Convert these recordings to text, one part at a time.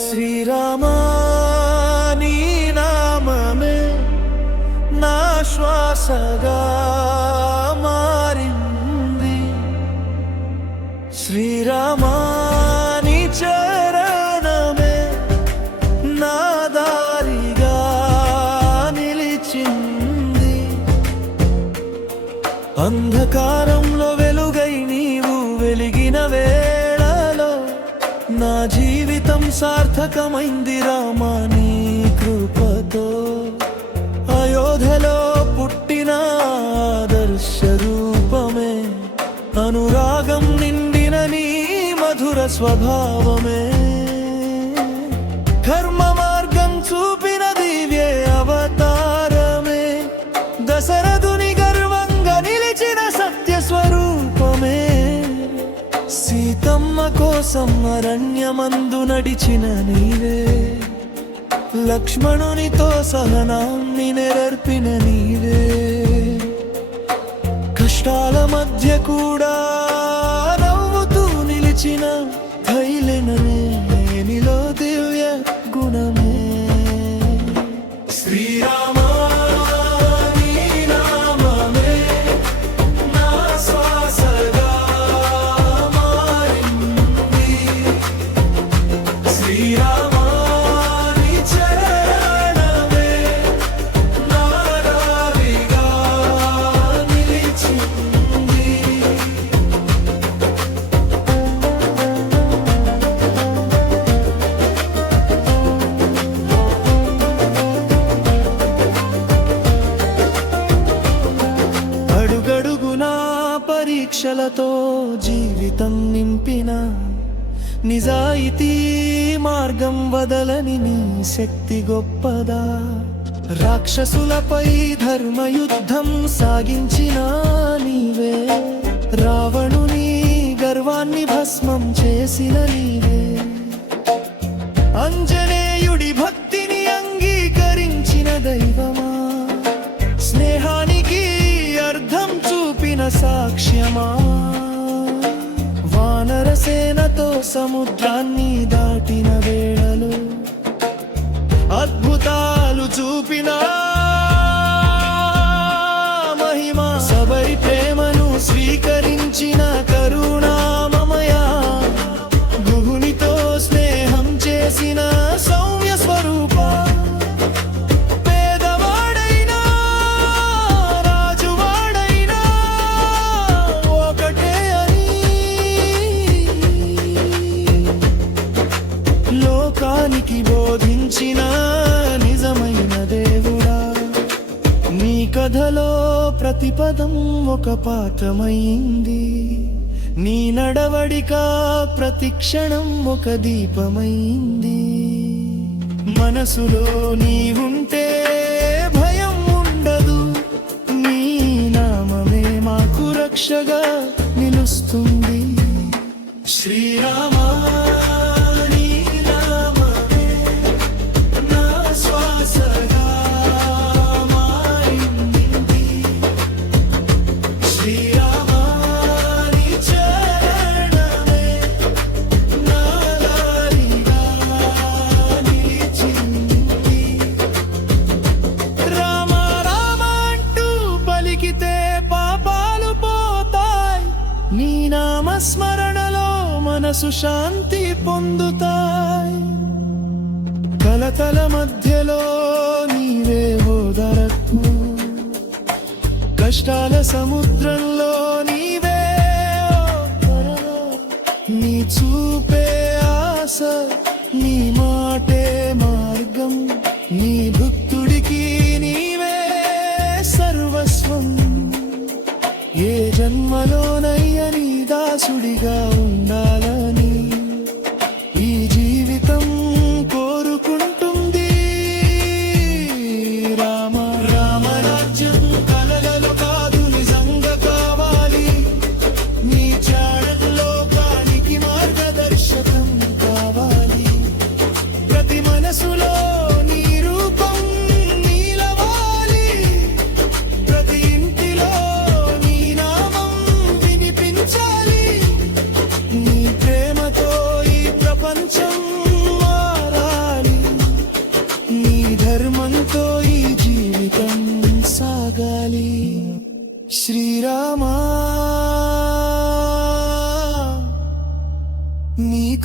శ్రీరామా నీ నామమే నా శ్వాసగా మారింది. శ్రీరామా నీ చరణమే నా దారిగా నిలిచింది. అంధకారంలో వెలుగై నీవు వెలిగిన వేళలో నా జీవితం సార్థకమైంది రామా నీ కృపతో. అయోధ్యలో పుట్టిన ఆదర్శ రూపమే, అనురాగం నిండిన నీ మధుర స్వభావమే, కర్మ మార్గం చూపిన దివ్య అవతారమే, దశరథుని గర్వంగా నిలిచిన సత్య స్వరూపమే. సీతమ్మ కోసం అరణ్యమందు నడిచిన నీవే, లక్ష్మణునితో సహనాన్ని నెరర్పిన నీవే, కష్టాల మధ్య కూడా నవ్వుతూ నిలిచిన ధైర్యమే నీలో దివ్య గుణమే. శ్రీరామ నీ నామమే నా శ్వాసగా మారింది. శ్రీరామ నీ చరణమే నా దారిగా నిలిచింది. అడుగడుగునా పరీక్షలతో జీవితం నింపిన నిజాయితీ మార్గం వదలని నీ శక్తి గొప్పదా. రాక్షసులపై ధర్మయుద్ధం సాగించిన నీవే, రావణుని గర్వాన్ని భస్మం చేసిన నీవే, అంజనేయుడి భక్తిని అంగీకరించిన దైవమా, స్నేహానికి అర్థం చూపిన సాక్ష్యమా, వానరసేనతో సముద్రాన్ని దాటిన వేళలో అద్భుతాలు చూపిన మహిమా, సబరి ప్రేమను స్వీకరించిన కరుణామయ, గుహునితో స్నేహం చేసిన సౌమ్య స్వరూప, పేదవాడైనా రాజువాడైనా ఒకటే అని లోకానికి బోధించిన నిజమైన దేవుడా. నీ కథలో ప్రతి పదం ఒక పాఠమైంది, నీ నడవడిక ప్రతి క్షణం ఒక దీపమైంది. మనసులో నీవుంటే భయం ఉండదు, నీ నామమే మాకు రక్షగా నిలుస్తుంది. శ్రీరామ నీ నామమే నా శ్వాసగా మారింది. శ్రీరామ నీ చరణమే నా దారిగా నిలిచింది. రామ రామ అంటూ పలికితే పాపాలు పోతాయి, నీ నామస్మరణలో మనసు శాంతి పొందుతాయి. కలతల మధ్యలో నీవే ఓదారపు, కష్టాల సముద్రంలో నీవే ఓదారవు. నీ చూపే ఆశ, నీ మాటే మార్గం, నీ భక్తుడికి నీవే సర్వస్వం. ఏ జన్మలోనయ్య నీ దాసుడిగా ఉండాలని ఈ జీవితం కోరుకుంటుంది. రామ రామరాజ్యం కలలలో కాదు నిజంగా కావాలి, నీ చాడలో కానికి మార్గదర్శకం కావాలి.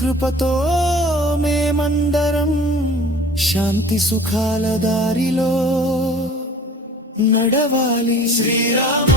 కృపతో మేమందరం శాంతి సుఖాల దారిలో నడవాలి శ్రీరామ